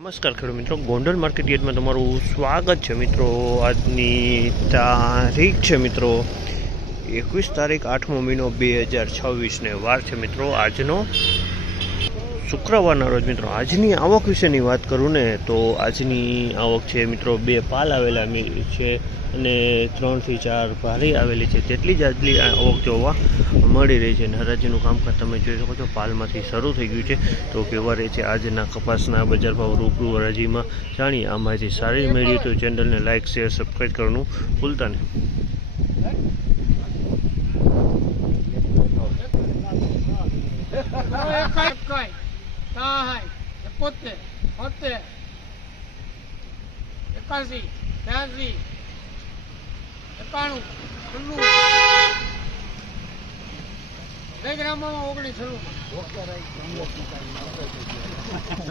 નમસ્કાર ખેડૂત મિત્રો, ગોંડલ માર્કેટ યાર્ડમાં તમારું સ્વાગત છે મિત્રો। આજની તારીખ છે મિત્રો 21 તારીખ 8મો મહિનો 2026 વાર છે મિત્રો આજનો શુક્રવારના રોજ મિત્રો। આજની આવક વિશેની વાત કરું ને તો આજની આવક છે મિત્રો 2 પાલ આવેલા છે અને 3 થી 4 ભારી આવેલી છે, તેટલી જ આજની આવક જોવા મળી રહી છે। અને હરાજીનું કામકાજ તમે જોઈ શકો છો, પાલમાંથી શરૂ થઈ ગયું છે। તો કેવા રહે છે આજના કપાસના બજાર ભાવ રૂબરૂ હરાજીમાં જાણીએ। આ માહિતી સારી મળી તો ચેનલને લાઇક શેર સબસ્ક્રાઈબ કરવાનું ભૂલતા નહીં।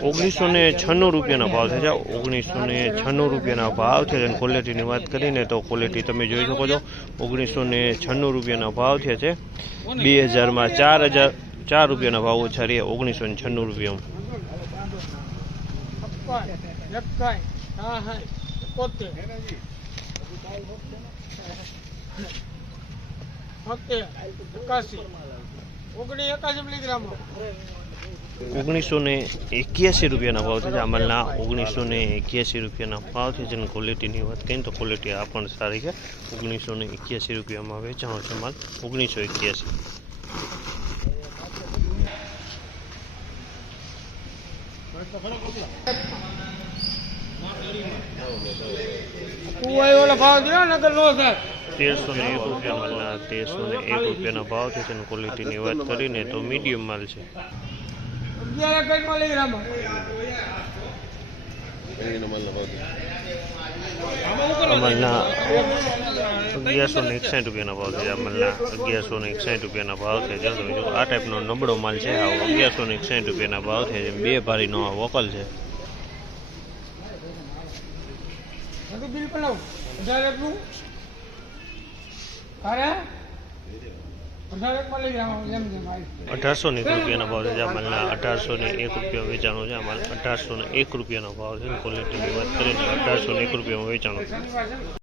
₹1996 રૂપિયાના ભાવ છે। ₹1996 રૂપિયાના ભાવ છે। અને ક્વોલિટીની વાત કરીને તો ક્વોલિટી તમે જોઈ શકો છો, ₹1996 રૂપિયાના ભાવ થયા છે। 2000માં 4 રૂપિયાના ભાવ ઓછા રહ્યા ₹1996 રૂપિયામાં। ₹1981 રૂપિયાના ભાવ છે। અમલના ₹1981 રૂપિયાના ભાવ છે। જેની ક્વોલિટીની વાત કરીએ તો ક્વોલિટી આ પણ સારી છે। ₹1981 રૂપિયામાં વેચાણો છે માલ 1981। ₹1301 રૂપિયા 1301 રૂપિયાના ભાવ છે। તેની ક્વોલિટીની વાત કરીને તો મીડિયમ માલ છે। અમલના 1161 રૂપિયાના ભાવ છે। અમલના 1161 રૂપિયાના ભાવ છે। જો તમે જો આ ટાઈપનો નબળો માલ છે, આ 1161 રૂપિયાના ભાવ છે। 2 ભારીનો આ વોકલ છે। ₹1801 રૂપિયાના ભાવ છે। અમલના 1801 રૂપિયા વેચાણો છે। અમારે 1801 રૂપિયાનો ભાવ છે। ક્વોલિટીની વાત કરીએ તો 1801 રૂપિયામાં વેચાણો છે।